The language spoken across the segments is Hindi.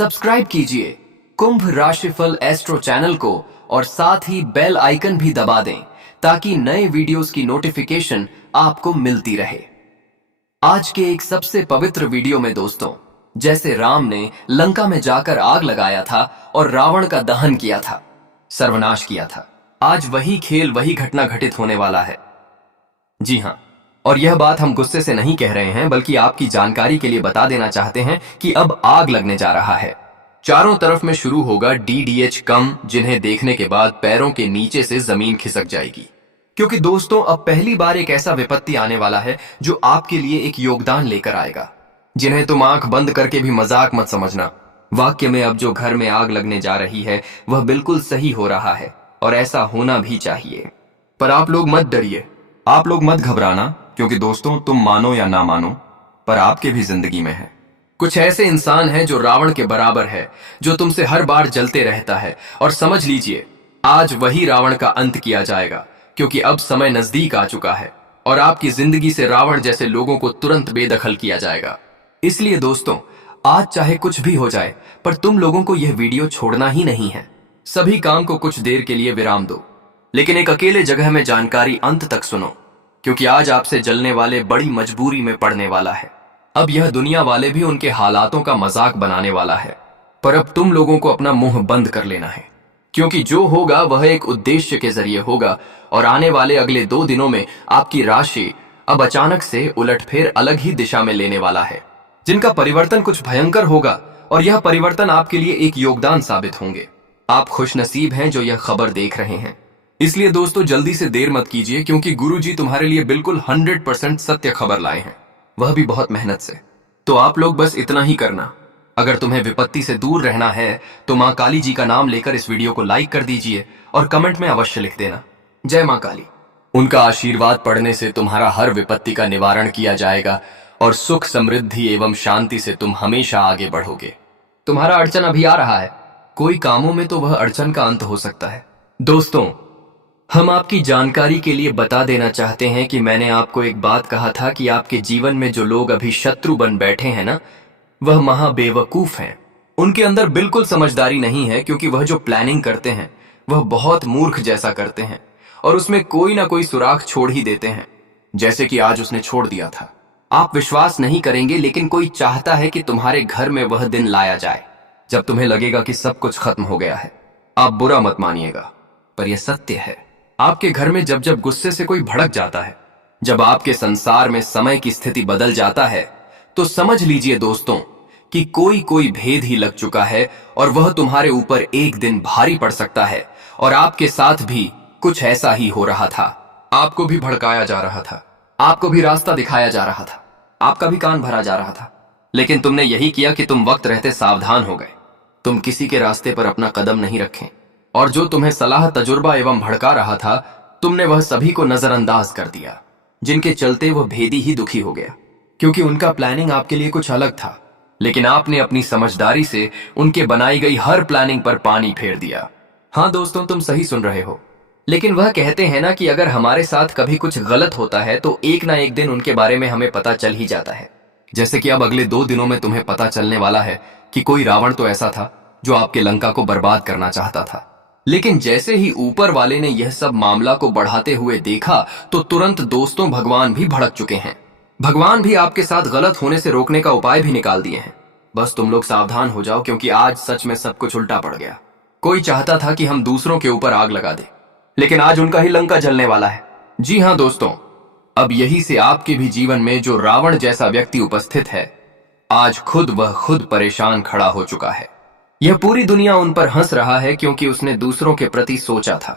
सब्सक्राइब कीजिए कुंभ राशिफल एस्ट्रो चैनल को और साथ ही बेल आइकन भी दबा दें ताकि नए वीडियोस की नोटिफिकेशन आपको मिलती रहे। आज के एक सबसे पवित्र वीडियो में दोस्तों, जैसे राम ने लंका में जाकर आग लगाया था और रावण का दहन किया था, सर्वनाश किया था, आज वही खेल वही घटना घटित होने वाला है। जी हां, और यह बात हम गुस्से से नहीं कह रहे हैं बल्कि आपकी जानकारी के लिए बता देना चाहते हैं कि अब आग लगने जा रहा है। चारों तरफ में शुरू होगा DDH कम, जिन्हें देखने के बाद पैरों के नीचे से जमीन खिसक जाएगी। क्योंकि दोस्तों, अब पहली बार एक ऐसा विपत्ति आने वाला है जो आपके लिए एक योगदान लेकर आएगा, जिन्हें तुम आंख बंद करके भी मजाक मत समझना। वाक्य में अब जो घर में आग लगने जा रही है वह बिल्कुल सही हो रहा है और ऐसा होना भी चाहिए। पर आप लोग मत डरिए, आप लोग मत घबराना, क्योंकि दोस्तों, तुम मानो या ना मानो पर आपके भी जिंदगी में है कुछ ऐसे इंसान हैं जो रावण के बराबर है, जो तुमसे हर बार जलते रहता है। और समझ लीजिए, आज वही रावण का अंत किया जाएगा, क्योंकि अब समय नजदीक आ चुका है और आपकी जिंदगी से रावण जैसे लोगों को तुरंत बेदखल किया जाएगा। इसलिए दोस्तों, आज चाहे कुछ भी हो जाए, पर तुम लोगों को यह वीडियो छोड़ना ही नहीं है। सभी काम को कुछ देर के लिए विराम दो, लेकिन एक अकेले जगह में जानकारी अंत तक सुनो, क्योंकि आज आपसे जलने वाले बड़ी मजबूरी में पड़ने वाला है। अब यह दुनिया वाले भी उनके हालातों का मजाक बनाने वाला है, पर अब तुम लोगों को अपना मुंह बंद कर लेना है, क्योंकि जो होगा वह एक उद्देश्य के जरिए होगा और आने वाले अगले 2 दिनों में आपकी राशि अब अचानक से उलटफेर अलग ही दिशा में लेने वाला है, जिनका परिवर्तन कुछ भयंकर होगा और यह परिवर्तन आपके लिए एक योगदान साबित होंगे। आप खुशनसीब हैं जो यह खबर देख रहे हैं। इसलिए दोस्तों, जल्दी से देर मत कीजिए, क्योंकि गुरुजी तुम्हारे लिए बिल्कुल 100% सत्य खबर लाए हैं, वह भी बहुत मेहनत से। तो आप लोग बस इतना ही करना। अगर तुम्हें विपत्ति से दूर रहना है तो मां काली जी का नाम लेकर इस वीडियो को लाइक कर दीजिए और कमेंट में अवश्य लिख देना, जय मां काली। उनका आशीर्वाद पढ़ने से तुम्हारा हर विपत्ति का निवारण किया जाएगा और सुख, समृद्धि एवं शांति से तुम हमेशा आगे बढ़ोगे। तुम्हारा अड़चन अभी आ रहा है, कोई कामों में तो वह अड़चन का अंत हो सकता है। दोस्तों, हम आपकी जानकारी के लिए बता देना चाहते हैं कि मैंने आपको एक बात कहा था कि आपके जीवन में जो लोग अभी शत्रु बन बैठे हैं ना, वह महा बेवकूफ हैं। उनके अंदर बिल्कुल समझदारी नहीं है, क्योंकि वह जो प्लानिंग करते हैं वह बहुत मूर्ख जैसा करते हैं और उसमें कोई ना कोई सुराख छोड़ ही देते हैं, जैसे कि आज उसने छोड़ दिया था। आप विश्वास नहीं करेंगे, लेकिन कोई चाहता है कि तुम्हारे घर में वह दिन लाया जाए जब तुम्हें लगेगा कि सब कुछ खत्म हो गया है। आप बुरा मत मानिएगा, पर यह सत्य है। आपके घर में जब जब गुस्से से कोई भड़क जाता है, जब आपके संसार में समय की स्थिति बदल जाता है, तो समझ लीजिए दोस्तों कि कोई भेद ही लग चुका है और वह तुम्हारे ऊपर एक दिन भारी पड़ सकता है। और आपके साथ भी कुछ ऐसा ही हो रहा था। आपको भी भड़काया जा रहा था, आपको भी रास्ता दिखाया जा रहा था, आपका भी कान भरा जा रहा था, लेकिन तुमने यही किया कि तुम वक्त रहते सावधान हो गए। तुम किसी के रास्ते पर अपना कदम नहीं रखें और जो तुम्हें सलाह, तजुर्बा एवं भड़का रहा था, तुमने वह सभी को नजरअंदाज कर दिया, जिनके चलते वह भेदी ही दुखी हो गया, क्योंकि उनका प्लानिंग आपके लिए कुछ अलग था। लेकिन आपने अपनी समझदारी से उनके बनाई गई हर प्लानिंग पर पानी फेर दिया। हाँ दोस्तों, तुम सही सुन रहे हो। लेकिन वह कहते हैं ना कि अगर हमारे साथ कभी कुछ गलत होता है तो एक ना एक दिन उनके बारे में हमें पता चल ही जाता है। जैसे कि अब अगले 2 दिनों में तुम्हें पता चलने वाला है कि कोई रावण तो ऐसा था जो आपके लंका को बर्बाद करना चाहता था। लेकिन जैसे ही ऊपर वाले ने यह सब मामला को बढ़ाते हुए देखा, तो तुरंत दोस्तों भगवान भी भड़क चुके हैं। भगवान भी आपके साथ गलत होने से रोकने का उपाय भी निकाल दिए हैं। बस तुम लोग सावधान हो जाओ, क्योंकि आज सच में सब कुछ उल्टा पड़ गया। कोई चाहता था कि हम दूसरों के ऊपर आग लगा दे, लेकिन आज उनका ही लंका जलने वाला है। जी हाँ दोस्तों, अब यही से आपके भी जीवन में जो रावण जैसा व्यक्ति उपस्थित है, आज वह खुद परेशान खड़ा हो चुका है। यह पूरी दुनिया उन पर हंस रहा है, क्योंकि उसने दूसरों के प्रति सोचा था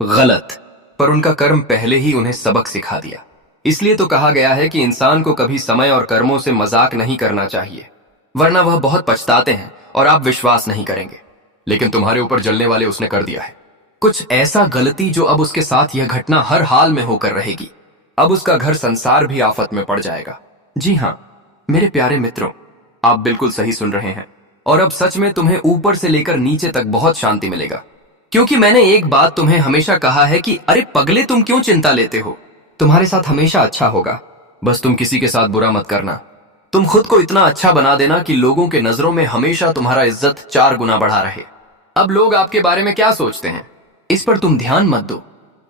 गलत, पर उनका कर्म पहले ही उन्हें सबक सिखा दिया। इसलिए तो कहा गया है कि इंसान को कभी समय और कर्मों से मजाक नहीं करना चाहिए, वरना वह बहुत पछताते हैं और आप विश्वास नहीं करेंगे। लेकिन तुम्हारे ऊपर जलने वाले उसने कर दिया है कुछ ऐसा गलती, जो अब उसके साथ यह घटना हर हाल में होकर रहेगी। अब उसका घर संसार भी आफत में पड़ जाएगा। जी हाँ मेरे प्यारे मित्रों, आप बिल्कुल सही सुन रहे हैं। और अब सच में तुम्हें ऊपर से लेकर नीचे तक बहुत शांति मिलेगा, क्योंकि मैंने एक बात तुम्हें हमेशा कहा है कि अरे पगले, तुम क्यों चिंता लेते हो, तुम्हारे साथ हमेशा अच्छा होगा। बस तुम किसी के साथ बुरा मत करना, तुम खुद को इतना अच्छा बना देना कि लोगों के नजरों में हमेशा तुम्हारा इज्जत 4 गुना बढ़ा रहे। अब लोग आपके बारे में क्या सोचते हैं इस पर तुम ध्यान मत दो,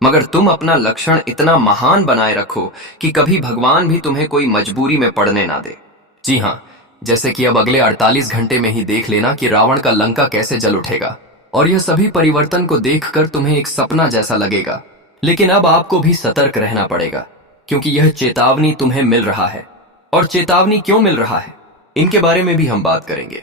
मगर तुम अपना लक्षण इतना महान बनाए रखो कि कभी भगवान भी तुम्हें कोई मजबूरी में पड़ने ना दे। जी हाँ, जैसे कि अब अगले 48 घंटे में ही देख लेना कि रावण का लंका कैसे जल उठेगा, और यह सभी परिवर्तन को देखकर तुम्हें एक सपना जैसा लगेगा। लेकिन अब आपको भी सतर्क रहना पड़ेगा, क्योंकि यह चेतावनी तुम्हें मिल रहा है। और चेतावनी क्यों मिल रहा है, इनके बारे में भी हम बात करेंगे।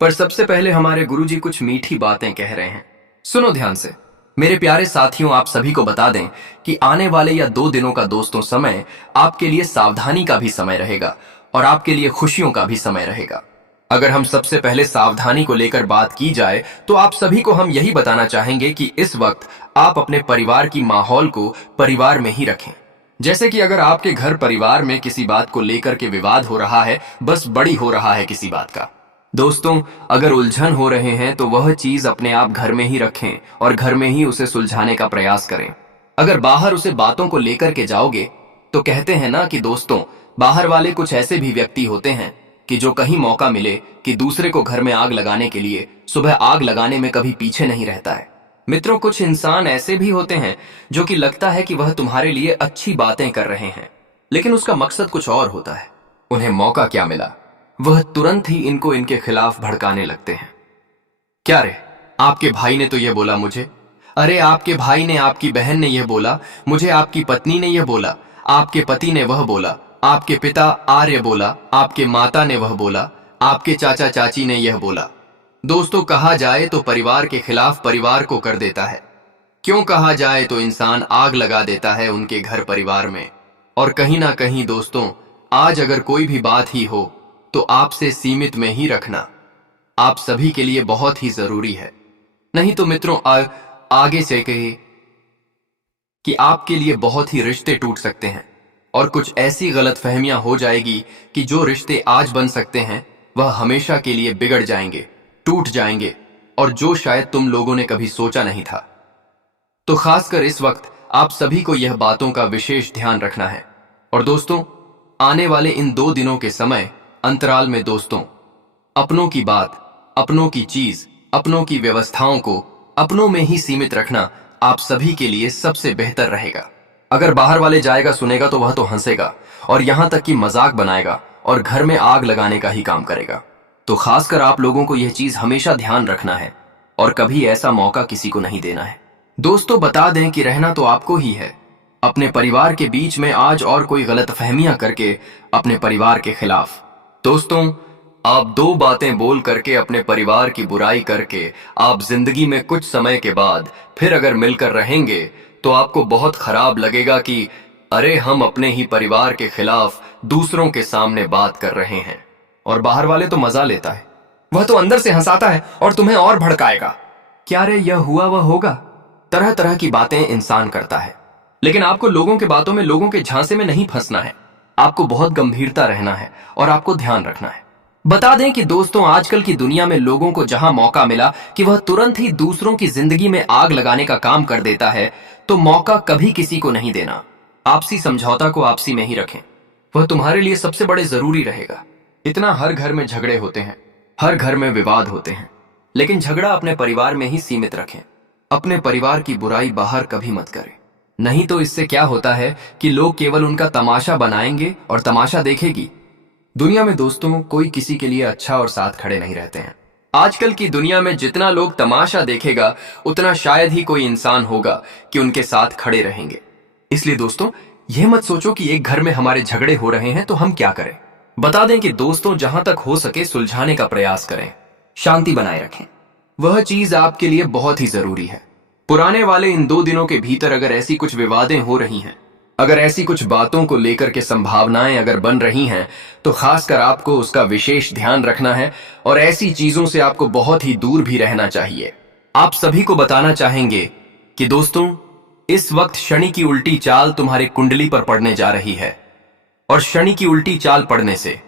पर सबसे पहले हमारे गुरुजी कुछ मीठी बातें कह रहे हैं, सुनो ध्यान से। मेरे प्यारे साथियों, आप सभी को बता दें कि आने वाले या 2 दिनों का दोस्तों समय आपके लिए सावधानी का भी समय रहेगा और आपके लिए खुशियों का भी समय रहेगा। अगर हम सबसे पहले सावधानी को लेकर बात की जाए तो आप सभी को हम यही बताना चाहेंगे कि इस वक्त आप अपने परिवार की माहौल को परिवार में ही रखें। जैसे कि अगर आपके घर परिवार में किसी बात को लेकर के विवाद हो रहा है, बस बड़ी हो रहा है किसी बात का, दोस्तों अगर उलझन हो रहे हैं तो वह चीज अपने आप घर में ही रखें और घर में ही उसे सुलझाने का प्रयास करें। अगर बाहर उसे बातों को लेकर के जाओगे तो कहते हैं ना कि दोस्तों, बाहर वाले कुछ ऐसे भी व्यक्ति होते हैं कि जो कहीं मौका मिले कि दूसरे को घर में आग लगाने के लिए सुबह आग लगाने में कभी पीछे नहीं रहता है। मित्रों, कुछ इंसान ऐसे भी होते हैं जो कि लगता है कि वह तुम्हारे लिए अच्छी बातें कर रहे हैं, लेकिन उसका मकसद कुछ और होता है। उन्हें मौका क्या मिला, वह तुरंत ही इनको इनके खिलाफ भड़काने लगते हैं। क्या रे, आपके भाई ने तो यह बोला मुझे, अरे आपके भाई ने, आपकी बहन ने यह बोला मुझे, आपकी पत्नी ने यह बोला, आपके पति ने वह बोला, आपके पिता आर्य बोला, आपके माता ने वह बोला, आपके चाचा चाची ने यह बोला। दोस्तों, कहा जाए तो परिवार के खिलाफ परिवार को कर देता है। क्यों कहा जाए तो इंसान आग लगा देता है उनके घर परिवार में। और कहीं ना कहीं दोस्तों, आज अगर कोई भी बात ही हो तो आपसे सीमित में ही रखना आप सभी के लिए बहुत ही जरूरी है। नहीं तो मित्रों, आगे से कहे कि आपके लिए बहुत ही रिश्ते टूट सकते हैं और कुछ ऐसी गलतफहमियां हो जाएगी कि जो रिश्ते आज बन सकते हैं वह हमेशा के लिए बिगड़ जाएंगे, टूट जाएंगे, और जो शायद तुम लोगों ने कभी सोचा नहीं था। तो खासकर इस वक्त आप सभी को यह बातों का विशेष ध्यान रखना है। और दोस्तों, आने वाले इन 2 दिनों के समय अंतराल में दोस्तों, अपनों की बात, अपनों की चीज, अपनों की व्यवस्थाओं को अपनों में ही सीमित रखना आप सभी के लिए सबसे बेहतर रहेगा। अगर बाहर वाले जाएगा सुनेगा तो वह तो हंसेगा और यहां तक कि मजाक बनाएगा और घर में आग लगाने का ही काम करेगा। तो खासकर आप लोगों को यह चीज हमेशा ध्यान रखना है और कभी ऐसा मौका किसी को नहीं देना है। दोस्तों, बता दें कि रहना तो आपको ही है। अपने परिवार के बीच में आज और कोई गलतफहमियां करके अपने परिवार के खिलाफ, दोस्तों आप 2 बातें बोल करके अपने परिवार की बुराई करके आप जिंदगी में कुछ समय के बाद फिर अगर मिलकर रहेंगे तो आपको बहुत खराब लगेगा कि अरे हम अपने ही परिवार के खिलाफ दूसरों के सामने बात कर रहे हैं। और बाहर वाले तो मजा लेता है, वह तो अंदर से हंसाता है और तुम्हें और भड़काएगा। क्या रे, यह हुआ वह होगा, तरह तरह की बातें इंसान करता है। लेकिन आपको लोगों के बातों में, लोगों के झांसे में नहीं फंसना है। आपको बहुत गंभीरता रहना है और आपको ध्यान रखना है। बता दें कि दोस्तों, आजकल की दुनिया में लोगों को जहां मौका मिला कि वह तुरंत ही दूसरों की जिंदगी में आग लगाने का काम कर देता है, तो मौका कभी किसी को नहीं देना। आपसी समझौता को आपसी में ही रखें, वह तुम्हारे लिए सबसे बड़े जरूरी रहेगा। इतना हर घर में झगड़े होते हैं, हर घर में विवाद होते हैं, लेकिन झगड़ा अपने परिवार में ही सीमित रखें। अपने परिवार की बुराई बाहर कभी मत करें, नहीं तो इससे क्या होता है कि लोग केवल उनका तमाशा बनाएंगे और तमाशा देखेगी। दुनिया में दोस्तों, कोई किसी के लिए अच्छा और साथ खड़े नहीं रहते हैं। आजकल की दुनिया में जितना लोग तमाशा देखेगा उतना शायद ही कोई इंसान होगा कि उनके साथ खड़े रहेंगे। इसलिए दोस्तों, यह मत सोचो कि एक घर में हमारे झगड़े हो रहे हैं तो हम क्या करें। बता दें कि दोस्तों, जहां तक हो सके सुलझाने का प्रयास करें, शांति बनाए रखें। वह चीज आपके लिए बहुत ही जरूरी है। पुराने वाले इन 2 दिनों के भीतर अगर ऐसी कुछ विवादें हो रही हैं, अगर ऐसी कुछ बातों को लेकर के संभावनाएं अगर बन रही हैं, तो खासकर आपको उसका विशेष ध्यान रखना है और ऐसी चीजों से आपको बहुत ही दूर भी रहना चाहिए। आप सभी को बताना चाहेंगे कि दोस्तों, इस वक्त शनि की उल्टी चाल तुम्हारे कुंडली पर पड़ने जा रही है और शनि की उल्टी चाल पड़ने से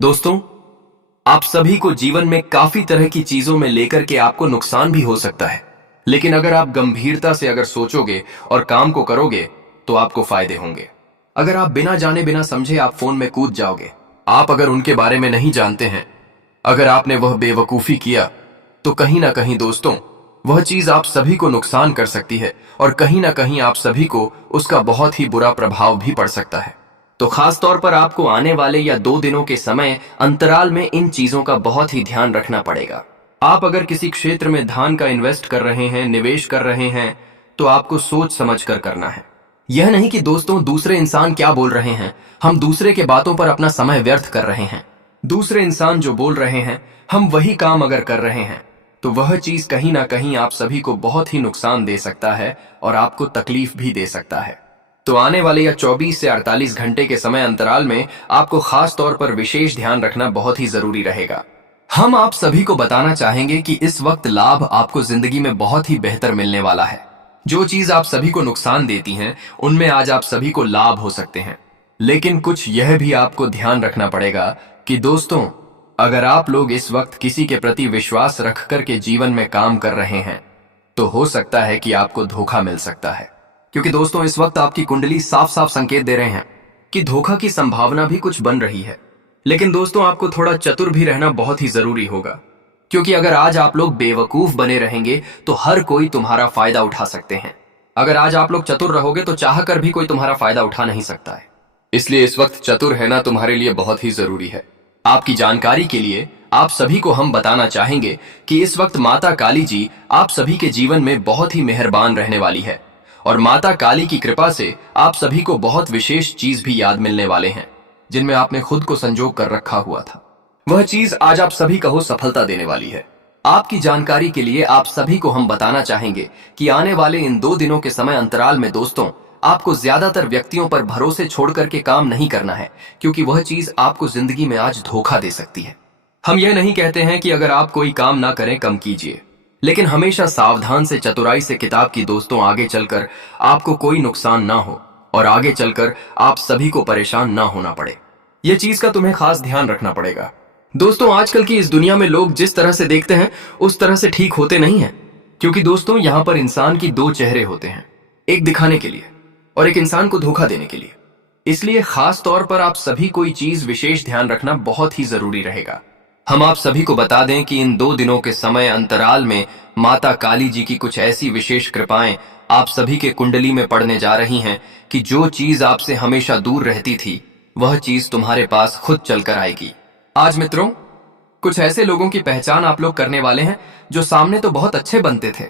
दोस्तों, आप सभी को जीवन में काफी तरह की चीजों में लेकर के आपको नुकसान भी हो सकता है। लेकिन अगर आप गंभीरता से अगर सोचोगे और काम को करोगे तो आपको फायदे होंगे। अगर आप बिना जाने बिना समझे आप फोन में कूद जाओगे आप अगर उनके बारे में नहीं जानते हैं, अगर आपने वह बेवकूफी किया, तो कहीं ना कहीं दोस्तों वह चीज आप सभी को नुकसान कर सकती है और कहीं ना कहीं आप सभी को उसका बहुत ही बुरा प्रभाव भी पड़ सकता है। तो खास तौर पर आपको आने वाले या 2 दिनों के समय अंतराल में इन चीजों का बहुत ही ध्यान रखना पड़ेगा। आप अगर किसी क्षेत्र में धन का इन्वेस्ट कर रहे हैं, निवेश कर रहे हैं, तो आपको सोच समझ कर करना है। यह नहीं कि दोस्तों दूसरे इंसान क्या बोल रहे हैं, हम दूसरे के बातों पर अपना समय व्यर्थ कर रहे हैं। दूसरे इंसान जो बोल रहे हैं, हम वही काम अगर कर रहे हैं, तो वह चीज कहीं ना कहीं आप सभी को बहुत ही नुकसान दे सकता है और आपको तकलीफ भी दे सकता है। तो आने वाले या 24 से 48 घंटे के समय अंतराल में आपको खास तौर पर विशेष ध्यान रखना बहुत ही जरूरी रहेगा। हम आप सभी को बताना चाहेंगे कि इस वक्त लाभ आपको जिंदगी में बहुत ही बेहतर मिलने वाला है। जो चीज आप सभी को नुकसान देती हैं, उनमें आज आप सभी को लाभ हो सकते हैं। लेकिन कुछ यह भी आपको ध्यान रखना पड़ेगा कि दोस्तों, अगर आप लोग इस वक्त किसी के प्रति विश्वास रख कर के जीवन में काम कर रहे हैं, तो हो सकता है कि आपको धोखा मिल सकता है। क्योंकि दोस्तों इस वक्त आपकी कुंडली साफ साफ संकेत दे रहे हैं कि धोखा की संभावना भी कुछ बन रही है। लेकिन दोस्तों आपको थोड़ा चतुर भी रहना बहुत ही जरूरी होगा, क्योंकि अगर आज आप लोग बेवकूफ बने रहेंगे तो हर कोई तुम्हारा फायदा उठा सकते हैं। अगर आज आप लोग चतुर रहोगे तो चाह कर भी कोई तुम्हारा फायदा उठा नहीं सकता है। इसलिए इस वक्त चतुर रहना तुम्हारे लिए बहुत ही जरूरी है। आपकी जानकारी के लिए आप सभी को हम बताना चाहेंगे कि इस वक्त माता काली जी आप सभी के जीवन में बहुत ही मेहरबान रहने वाली है और माता काली की कृपा से आप सभी को बहुत विशेष चीज भी याद मिलने वाले हैं, जिनमें आपने खुद को संजोग कर रखा हुआ था। वह चीज आज आप सभी को सफलता देने वाली है। आपकी जानकारी के लिए आप सभी को हम बताना चाहेंगे कि आने वाले इन 2 दिनों के समय अंतराल में दोस्तों आपको ज्यादातर व्यक्तियों पर भरोसे छोड़ करके काम नहीं करना है, क्योंकि वह चीज आपको जिंदगी में आज धोखा दे सकती है। हम यह नहीं कहते हैं कि अगर आप कोई काम ना करें कम कीजिए, लेकिन हमेशा सावधान से चतुराई से किताब की दोस्तों आगे चलकर आपको कोई नुकसान ना हो और आगे चलकर आप सभी को परेशान ना होना पड़े। यह चीज का तुम्हें खास ध्यान रखना पड़ेगा। दोस्तों आजकल की इस दुनिया में लोग जिस तरह से देखते हैं उस तरह से ठीक होते नहीं हैं, क्योंकि दोस्तों यहां पर इंसान की 2 चेहरे होते हैं, एक दिखाने के लिए और एक इंसान को धोखा देने के लिए। इसलिए खास तौर पर आप सभी कोई चीज विशेष ध्यान रखना बहुत ही जरूरी रहेगा। हम आप सभी को बता दें कि इन 2 दिनों के समय अंतराल में माता काली जी की कुछ ऐसी विशेष कृपाएं आप सभी के कुंडली में पड़ने जा रही हैं कि जो चीज आपसे हमेशा दूर रहती थी वह चीज तुम्हारे पास खुद चलकर आएगी। आज मित्रों कुछ ऐसे लोगों की पहचान आप लोग करने वाले हैं जो सामने तो बहुत अच्छे बनते थे,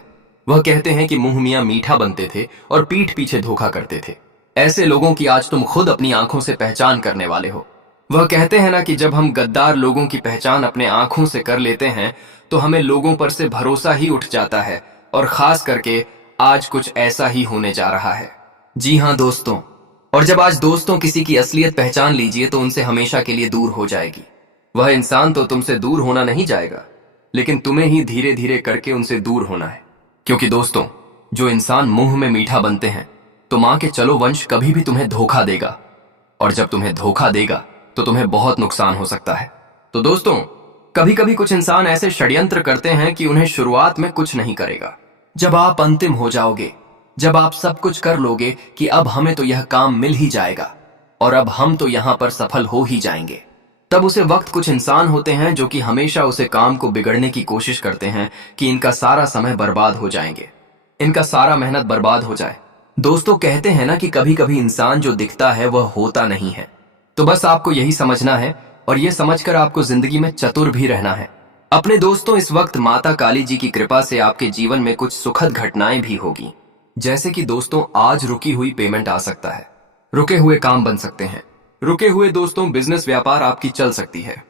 वह कहते हैं कि मुंह मियां मीठा बनते थे और पीठ पीछे धोखा करते थे। ऐसे लोगों की आज तुम खुद अपनी आंखों से पहचान करने वाले हो। वह कहते हैं ना कि जब हम गद्दार लोगों की पहचान अपने आंखों से कर लेते हैं तो हमें लोगों पर से भरोसा ही उठ जाता है, और खास करके आज कुछ ऐसा ही होने जा रहा है। जी हाँ दोस्तों, और जब आज दोस्तों किसी की असलियत पहचान लीजिए तो उनसे हमेशा के लिए दूर हो जाएगी। वह इंसान तो तुमसे दूर होना नहीं जाएगा, लेकिन तुम्हें ही धीरे धीरे करके उनसे दूर होना है। क्योंकि दोस्तों जो इंसान मुंह में मीठा बनते हैं तो मां के चलो वंश कभी भी तुम्हें धोखा देगा, और जब तुम्हें धोखा देगा तो तुम्हें बहुत नुकसान हो सकता है। तो दोस्तों कभी कभी कुछ इंसान ऐसे षड्यंत्र करते हैं कि उन्हें शुरुआत में कुछ नहीं करेगा। जब आप अंतिम हो जाओगे, जब आप सब कुछ कर लोगे कि अब हमें तो यह काम मिल ही जाएगा और अब हम तो यहां पर सफल हो ही जाएंगे, तब उसे वक्त कुछ इंसान होते हैं जो कि हमेशा उसे काम को बिगड़ने की कोशिश करते हैं कि इनका सारा समय बर्बाद हो जाएंगे, इनका सारा मेहनत बर्बाद हो जाए। दोस्तों कहते हैं ना कि कभी कभी इंसान जो दिखता है वह होता नहीं है। तो बस आपको यही समझना है और यह समझकर आपको जिंदगी में चतुर भी रहना है। अपने दोस्तों इस वक्त माता काली जी की कृपा से आपके जीवन में कुछ सुखद घटनाएं भी होगी, जैसे कि दोस्तों आज रुकी हुई पेमेंट आ सकता है, रुके हुए काम बन सकते हैं, रुके हुए दोस्तों बिजनेस व्यापार आपकी चल सकती है,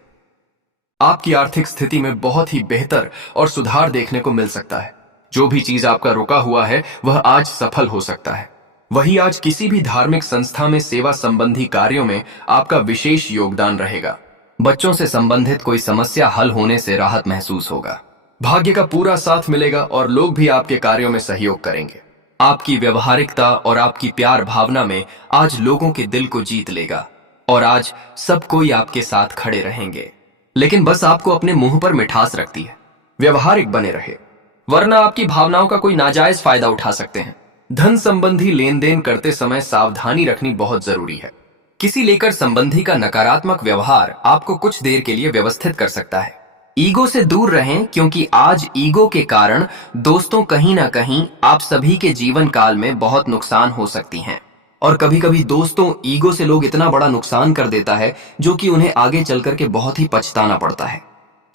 आपकी आर्थिक स्थिति में बहुत ही बेहतर और सुधार देखने को मिल सकता है। जो भी चीज आपका रुका हुआ है वह आज सफल हो सकता है। वही आज किसी भी धार्मिक संस्था में सेवा संबंधी कार्यों में आपका विशेष योगदान रहेगा। बच्चों से संबंधित कोई समस्या हल होने से राहत महसूस होगा। भाग्य का पूरा साथ मिलेगा और लोग भी आपके कार्यों में सहयोग करेंगे। आपकी व्यवहारिकता और आपकी प्यार भावना में आज लोगों के दिल को जीत लेगा और आज सब कोई आपके साथ खड़े रहेंगे। लेकिन बस आपको अपने मुंह पर मिठास रखती है, व्यवहारिक बने रहे, वरना आपकी भावनाओं का कोई नाजायज फायदा उठा सकते हैं। धन संबंधी लेन देन करते समय सावधानी रखनी बहुत जरूरी है। किसी लेकर संबंधी का नकारात्मक व्यवहार आपको कुछ देर के लिए व्यवस्थित कर सकता है। ईगो से दूर रहें, क्योंकि आज ईगो के कारण दोस्तों कहीं ना कहीं आप सभी के जीवन काल में बहुत नुकसान हो सकती हैं। और कभी कभी दोस्तों ईगो से लोग इतना बड़ा नुकसान कर देता है जो कि उन्हें आगे चल करके बहुत ही पछताना पड़ता है।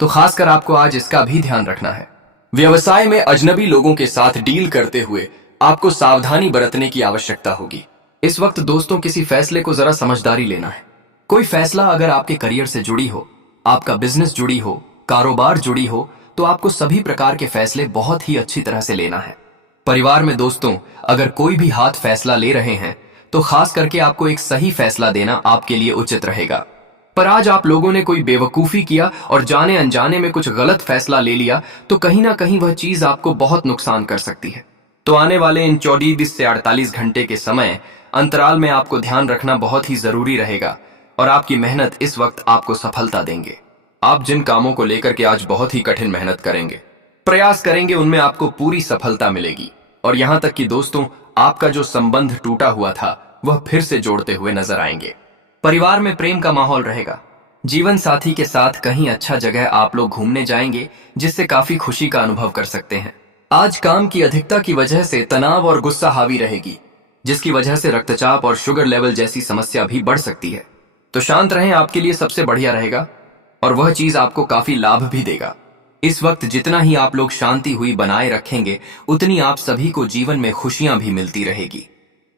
तो खासकर आपको आज इसका भी ध्यान रखना है। व्यवसाय में अजनबी लोगों के साथ डील करते हुए आपको सावधानी बरतने की आवश्यकता होगी। इस वक्त दोस्तों किसी फैसले को जरा समझदारी लेना है। कोई फैसला अगर आपके करियर से जुड़ी हो, आपका बिजनेस जुड़ी हो, कारोबार जुड़ी हो, तो आपको सभी प्रकार के फैसले बहुत ही अच्छी तरह से लेना है। परिवार में दोस्तों अगर कोई भी हाथ फैसला ले रहे हैं तो खास करके आपको एक सही फैसला देना आपके लिए उचित रहेगा। पर आज आप लोगों ने कोई बेवकूफी किया और जाने अनजाने में कुछ गलत फैसला ले लिया तो कहीं ना कहीं वह चीज आपको बहुत नुकसान कर सकती है। तो आने वाले इन 24 से 48 घंटे के समय अंतराल में आपको ध्यान रखना बहुत ही जरूरी रहेगा और आपकी मेहनत इस वक्त आपको सफलता देंगे। आप जिन कामों को लेकर के आज बहुत ही कठिन मेहनत करेंगे, प्रयास करेंगे, उनमें आपको पूरी सफलता मिलेगी। और यहां तक कि दोस्तों आपका जो संबंध टूटा हुआ था वह फिर से जोड़ते हुए नजर आएंगे। परिवार में प्रेम का माहौल रहेगा। जीवन साथी के साथ कहीं अच्छा जगह आप लोग घूमने जाएंगे जिससे काफी खुशी का अनुभव कर सकते हैं। आज काम की अधिकता की वजह से तनाव और गुस्सा हावी रहेगी, जिसकी वजह से रक्तचाप और शुगर लेवल जैसी समस्या भी बढ़ सकती है। तो शांत रहें, आपके लिए सबसे बढ़िया रहेगा और वह चीज आपको काफी लाभ भी देगा। इस वक्त जितना ही आप लोग शांति हुई बनाए रखेंगे उतनी आप सभी को जीवन में खुशियां भी मिलती रहेगी।